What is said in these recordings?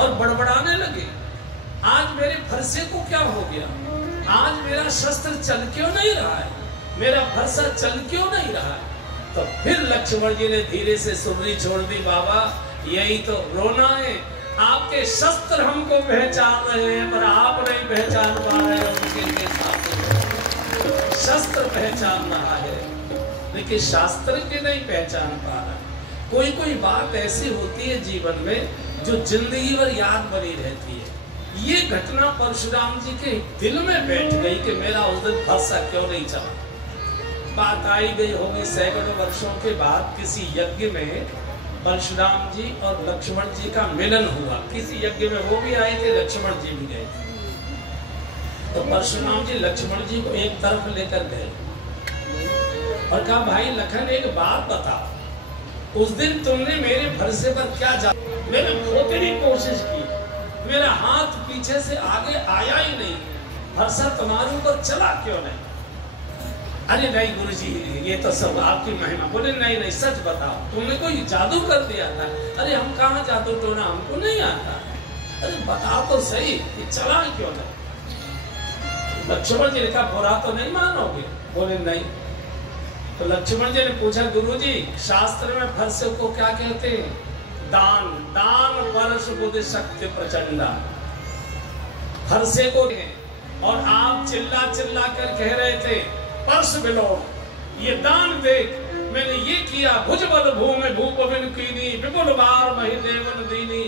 और बड़बड़ाने लगे, आज मेरे फरसे को क्या हो गया, आज मेरा शस्त्र चल क्यों नहीं रहा है, मेरा फरसा चल क्यों नहीं रहा है। तो फिर लक्ष्मण जी ने धीरे से सुरली छोड़ दी, बाबा यही तो रोना है, आपके शस्त्र हमको पहचान रहे हैं पर आप नहीं पहचान पा रहे हैं, उनके लिए शस्त्र पहचान रहा है लेकिन शास्त्र के नहीं पहचान पा रहा। कोई कोई बात ऐसी होती है जीवन में जो जिंदगी भर याद बनी रहती है। ये घटना परशुराम जी के दिल में बैठ गई कि मेरा उस दिन फरसा क्यों नहीं चला। बात आई गई होगी सैकड़ों वर्षों के बाद किसी यज्ञ में परशुराम जी और लक्ष्मण जी का मिलन हुआ। किसी यज्ञ में वो भी आए थे, लक्ष्मण जी भी गए थे। तो परशुराम जी लक्ष्मण जी को एक तरफ लेकर गए और कहा, भाई लखन एक बात बता, उस दिन तुमने मेरे फरसे पर क्या मैंने ठोकने की कोशिश की, मेरा हाथ पीछे से आगे आया ही नहीं, फरसा तुम्हारे ऊपर चला क्यों नहीं। अरे नहीं गुरुजी, ये तो सब आपकी महिमा। बोले नहीं नहीं सच बताओ, तुमने कोई जादू कर दिया था। अरे हम कहाँ जादू टोना, हमको नहीं आता। अरे बताओ तो सही कि चला क्यों नहीं। लक्ष्मण जी ने कहा बुरा तो नहीं मानोगे। बोले नहीं। तो लक्ष्मण जी ने पूछा, गुरुजी शास्त्र में फरसे को क्या कहते हैं। दान, दान परश बुद्धि शक्ति प्रचंडा, फरसे को। और आप चिल्ला चिल्ला कर कह रहे थे परश बिलो, ये दान देख मैंने ये किया। भुजबल भूमि भूप बिन कीनी, विपुल बार मही देवन दीनी।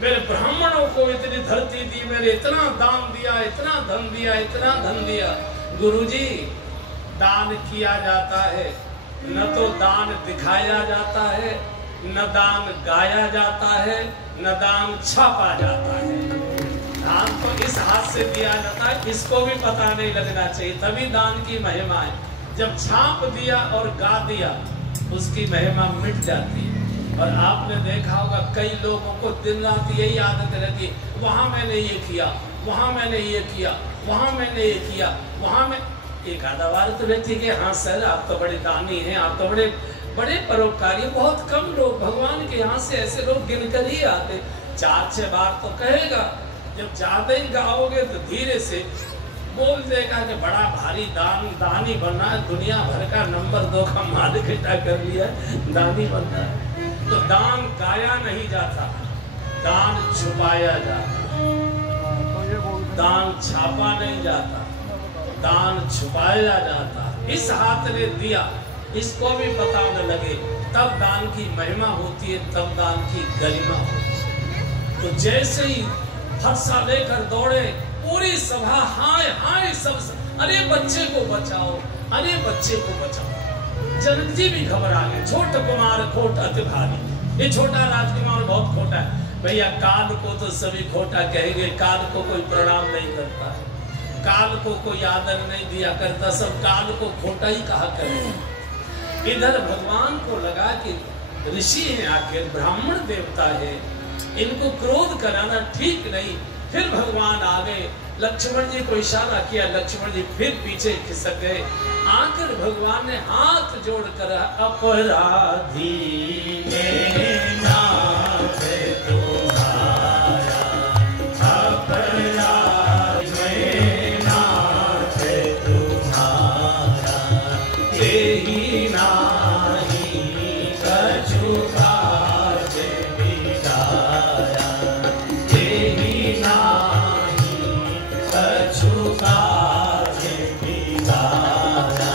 मेरे ब्राह्मणों को इतनी धरती दी, मैंने इतना दान दिया, इतना धन दिया, इतना धन दिया। गुरुजी दान किया जाता है, न तो दान दिखाया जाता है, न दान गाया जाता है, न दान छापा जाता है। दान तो इस हाथ से दिया जाता है, इसको भी पता नहीं लगना चाहिए, तभी दान की महिमा है। जब छाप दिया और गा दिया उसकी महिमा मिट जाती है। और आपने देखा होगा कई लोगों को दिन रात यही आदत रहती है, वहां मैंने ये किया, वहां मैंने ये किया, वहां मैंने ये किया, वहां में एक आधा बार तो व्यक्ति के हाँ सर आप तो बड़े दानी हैं, आप तो बड़े बड़े परोपकारी। बहुत कम लोग भगवान के यहाँ से ऐसे लोग गिनकर ही आते। 4-6 बार तो कहेगा, जब ज्यादा ही गाओगे तो धीरे से बोल देगा कि बड़ा भारी दानी बनना है, दुनिया भर का नंबर 2 का माल इकट्ठा कर लिया, दानी बनना है। तो दान गाया नहीं जाता, दान छुपाया जाता, दान छापा नहीं जाता, दान छुपाया जाता। इस हाथ ने दिया, इसको भी पता न लगे, तब दान की महिमा होती है, तब दान की गरिमा होती है। तो जैसे ही फरसा लेकर दौड़े, पूरी सभा हाय हाय सब, अरे बच्चे को बचाओ, अरे बच्चे को बचाओ। जनक जी भी घबरा गए। छोट कुमार खोट अति भारी, ये छोटा राजकुमार बहुत खोटा है। भैया काल को तो सभी खोटा कहेंगे, काल को कोई प्रणाम नहीं करता है, काल को कोई आदर नहीं दिया करता, सब काल को खोटा ही कहा करते। इधर भगवान को लगा कि ऋषि हैं, आखिर ब्राह्मण देवता है, इनको क्रोध कराना ठीक नहीं। फिर भगवान आ गए, लक्ष्मण जी को इशारा किया, लक्ष्मण जी फिर पीछे खिसक गए। आकर भगवान ने हाथ जोड़कर अपराधी नाथ तुम्हारा, अपराधी नाथ तुम्हारा, तेहि नाही कछु काज बिगाया, तेहि नाही कछु काज बिगाया।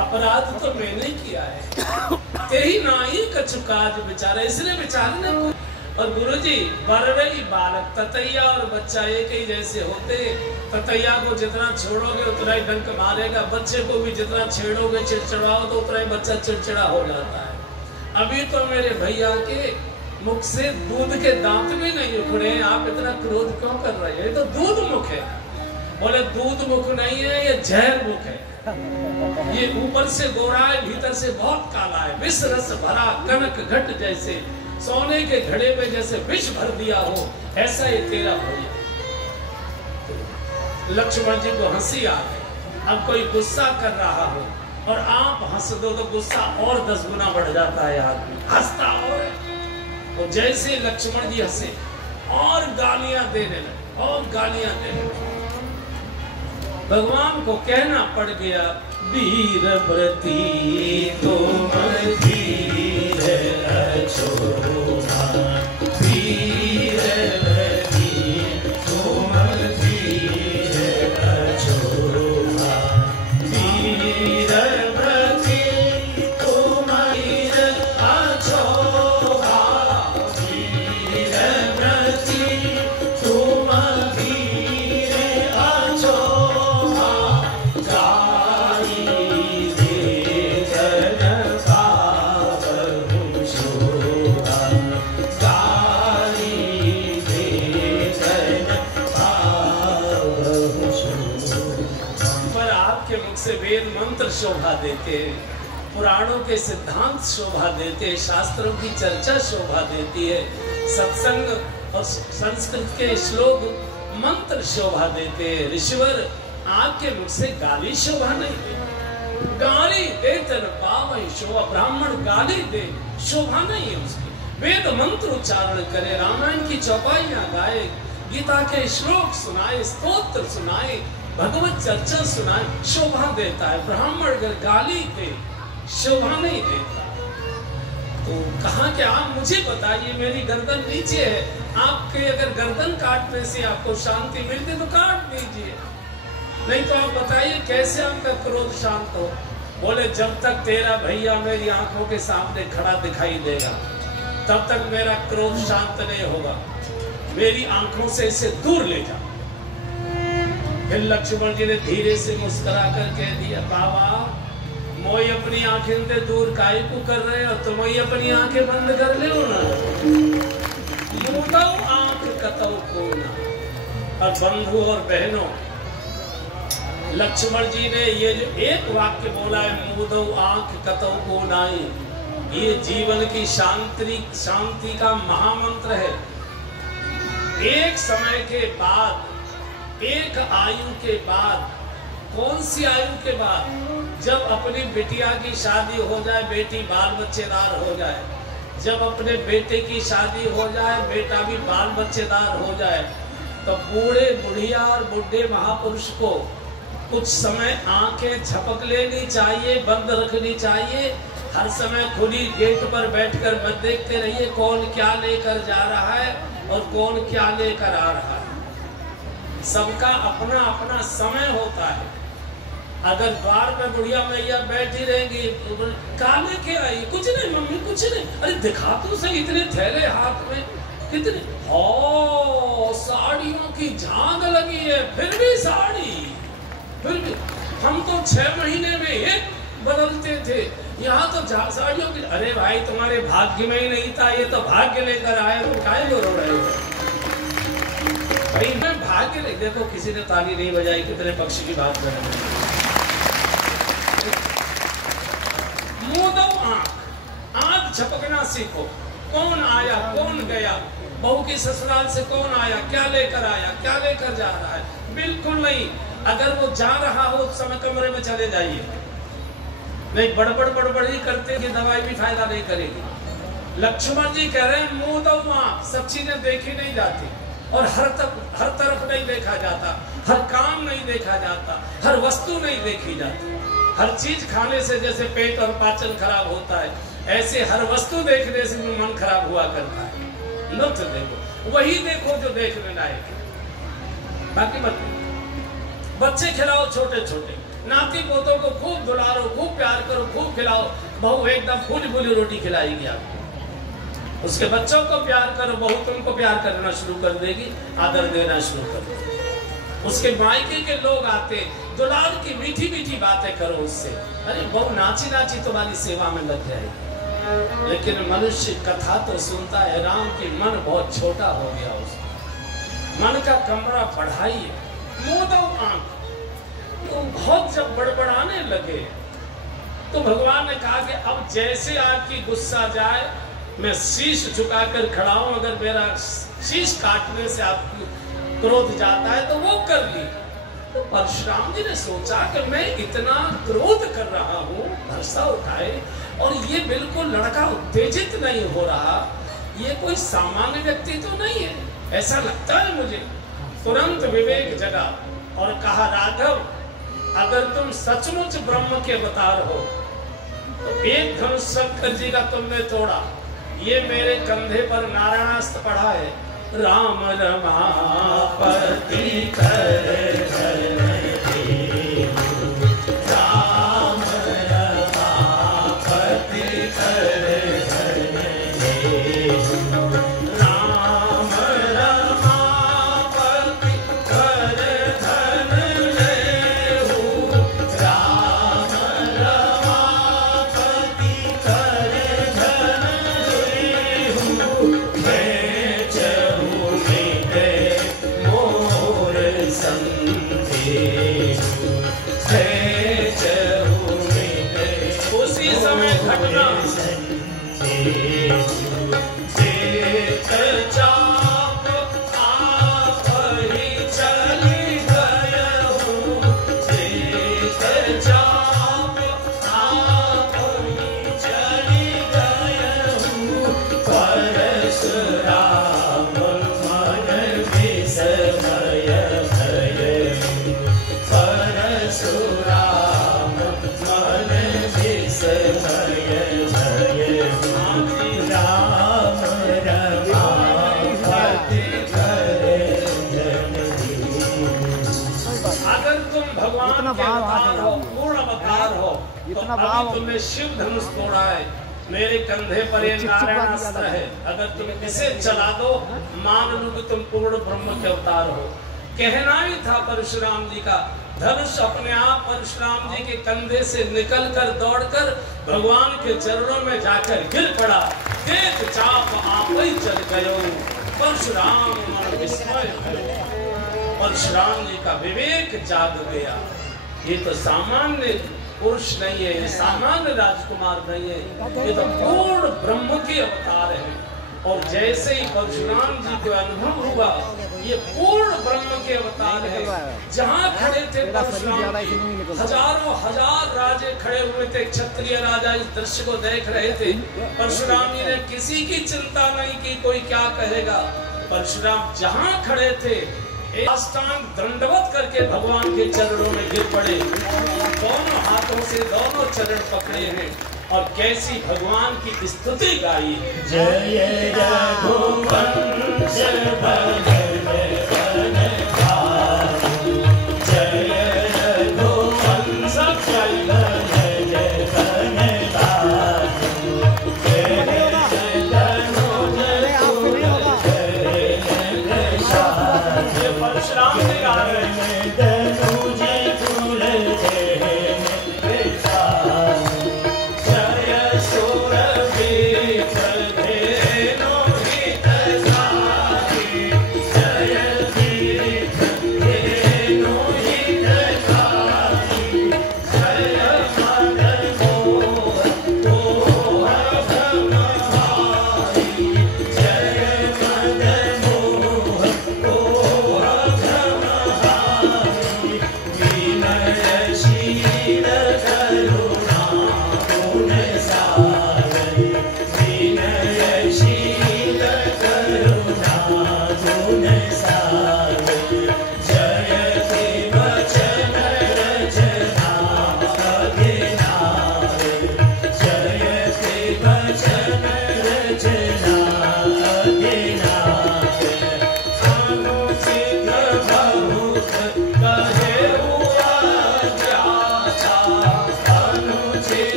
अपराध तो मैंने किया है, तेही नाही कछु काज बेचारा, इसलिए बेचारे ने। और गुरुजी बरड़ई बालक, ततैया और बच्चा एक ही जैसे होते। ततैया को जितना छोड़ोगे उतना ही डंक मारेगा, बच्चे को भी जितना छेड़ोगे चिड़चिड़ाओ तो उतना ही बच्चा चिड़चिड़ा हो जाता है। अभी तो मेरे भैया के मुख से दूध के दांत भी नहीं उखड़े, आप इतना क्रोध क्यों कर रहे हैं? ये तो दूध मुख है। बोले दूध मुख नहीं है, ये जहर मुख है। ये ऊपर से गोरा है, भीतर से बहुत काला है। विष रस भरा कनक घट जैसे, सोने के घड़े में जैसे विष भर दिया हो, ऐसा ये तेरा भैया। लक्ष्मण जी को हंसी आ गई। अब कोई गुस्सा कर रहा हो और आप हंस दो तो गुस्सा और 10 गुना बढ़ जाता है आदमी, हंसता और तो जैसे लक्ष्मण जी हंसे और गालियां देने लगे और गालियां देने लगे। भगवान को कहना पड़ गया, वीर व्रती तुम धीर अछोरा, वीर व्रती तुम धीर अछोरा, वीर व्रती तुम धीर अछोरा, वीर व्रती तुम धीर अछोरा, से वेद मंत्र शोभा देते, पुराणों के सिद्धांत शोभा देते, शास्त्रों की चर्चा शोभा देती है, सत्संग और संस्कृत के श्लोक मंत्र शोभा देते हैं। ऋषिवर आपके मुख से गाली शोभा नहीं दे, गाली दे तन पावई शोभा, ब्राह्मण गाली दे शोभा नहीं है उसकी। वेद मंत्र उच्चारण करे, रामायण की चौपाइयां गाए, गीता के श्लोक सुनाए, स्तोत्र सुनाए, भगवत चर्चा सुनाए, शोभा देता है। ब्राह्मण अगर गाली दे शोभा नहीं देता। तो कहा कि आप मुझे बताइए, मेरी गर्दन नीचे है, आपके अगर गर्दन काटने से आपको शांति मिलती तो काट दीजिए, नहीं तो आप बताइए कैसे आपका क्रोध शांत हो। बोले जब तक तेरा भैया मेरी आंखों के सामने खड़ा दिखाई देगा तब तक मेरा क्रोध शांत नहीं होगा, मेरी आंखों से इसे दूर ले जा। फिर लक्ष्मण जी ने धीरे से मुस्कुरा कर कह दिया, बाबा मोई अपनी आंखें दे दूर काहे को कर रहे हो, तुम ही अपनी आंखें बंद कर ले ना, मुदऊ आंख कतऊ को ना। और बंधु और बहनों, लक्ष्मण जी ने ये जो एक वाक्य बोला है, मुदऊ आंख कतऊ को नाई, ये जीवन की शांति का महामंत्र है। एक समय के बाद, एक आयु के बाद, कौन सी आयु के बाद? जब अपनी बिटिया की शादी हो जाए, बेटी बाल बच्चेदार हो जाए, जब अपने बेटे की शादी हो जाए, बेटा भी बाल बच्चेदार हो जाए, तो बूढ़े बुढ़िया और बुढ़े महापुरुष को कुछ समय आंखें झपक लेनी चाहिए, बंद रखनी चाहिए। हर समय खुली गेट पर बैठकर मत देखते रहिए कौन क्या लेकर जा रहा है और कौन क्या लेकर आ रहा है। सबका अपना अपना समय होता है। अगर द्वार पे बुढ़िया मैया बैठी रहेंगी, कहाँ लेके आई? कुछ नहीं मम्मी, कुछ नहीं। अरे दिखा तो सही, इतने थैले हाथ में, कितने साड़ियों की झांग लगी है, फिर भी साड़ी, फिर भी। हम तो 6 महीने में एक बदलते थे, यहाँ तो साड़ियों की। अरे भाई तुम्हारे भाग्य में ही नहीं था, ये तो भाग्य लेकर आए, तुम काहे रो रहे हो भाई? मैं भाग्य नहीं। देखो किसी ने ताली नहीं बजाई, कितने पक्षी की बात कर रहे हैं। आंख झपकना सीखो। कौन आया कौन गया, बहू की ससुराल से कौन आया, क्या लेकर आया, क्या लेकर जा रहा है, बिल्कुल नहीं। अगर वो जा रहा हो उस समय कमरे में चले जाइए, नहीं बड़बड़ ही करते कि दवाई भी फायदा नहीं करेगी। लक्ष्मण जी कह रहे हैं मुंह दो आंख, सब चीजें देखी नहीं जाती और हर तरफ नहीं देखा जाता, हर काम नहीं देखा जाता, हर वस्तु नहीं देखी जाती। हर चीज खाने से जैसे पेट और पाचन खराब होता है, ऐसे हर वस्तु देखने से मन खराब हुआ करता है। लुत्फ देखो, वही देखो जो देखने लायक है, बाकी मत। बच्चे खिलाओ छोटे छोटे, नाती पोतों को खूब दुलारो, खूब प्यार करो, खूब खिलाओ। बहू एकदम फूली फूली रोटी खिलाएगी आपको। उसके बच्चों को प्यार करो, बहू तुमको प्यार करना शुरू कर देगी, आदर देना शुरू कर देगी। उसके मायके के लोग आते, दुलार की मीठी मीठी बातें करो उससे। अरे बहू नाची नाची तुम्हारी सेवा में लग जाएगी। लेकिन मनुष्य कथा तो सुनता है राम की मन बहुत छोटा हो गया, उसका मन का कमरा बढ़ाइए मोदो आंख। तो बहुत जब बड़बड़ाने लगे तो भगवान ने कहा कि अब जैसे आपकी गुस्सा जाए मैं शीश झुकाकर खड़ा हूं, अगर मेरा शीश काटने से आपकी क्रोध जाता है तो वो कर ली। तो परशुराम जी ने सोचा कि मैं इतना क्रोध कर रहा हूँ, भरसा उठाए, और ये बिल्कुल लड़का उत्तेजित नहीं हो रहा, ये कोई सामान्य व्यक्ति तो नहीं है, ऐसा लगता है मुझे। तुरंत विवेक जगा और कहा, राघव अगर तुम सचमुच ब्रह्म के अवतार हो तो एक धनुष शंकर जी का तुमने तोड़ा, ये मेरे कंधे पर नारायणास्त्र पढ़ा है, राम रमापति कर राम रमापति कर राम रमापति कर धन लेहु, राम रमापति कर धन लेहु, उसी समय घटना चाप आप ही चली गयहु, चाप आप ही चली गयहु, परशुराम मन विस्मय भयहु, परशुराम मन विस्मय भयहु, राम रमापति कर अगर तुम भगवान के अवतार हो, पूर्ण अवतार हो, तो अभी तुमने शिव धनुष तोड़ा है, मेरे कंधे पर ये नारायणास्त्र है, अगर तुम इसे चला दो मान लो कि तुम पूर्ण ब्रह्म के अवतार हो। कहना ही था परशुराम जी का, धनुष अपने आप परशुराम जी के कंधे से निकलकर दौड़कर भगवान के चरणों में जाकर गिर पड़ा, देख चाप आप ही चल गयो, परशुराम मन विस्मय भयो। परशुराम जी का विवेक जाग गया, ये तो सामान्य पुरुष नहीं है, सामान्य राजकुमार नहीं है, ये तो पूर्ण ब्रह्म के अवतार है। और जैसे ही परशुराम जी को अनुभव हुआ ये पूर्ण ब्रह्म के अवतार है, जहाँ खड़े थे परशुराम जी, हजारों हजार राजे खड़े हुए थे, क्षत्रिय राजा इस दृश्य को देख रहे थे। परशुराम जी ने किसी की चिंता नहीं की कोई क्या कहेगा, परशुराम जहाँ खड़े थे साष्टांग दंडवत करके भगवान के चरणों में गिर पड़े, दोनों हाथों से दोनों चरण पकड़े हैं और कैसी भगवान की स्तुति गाई, जय रघुवंश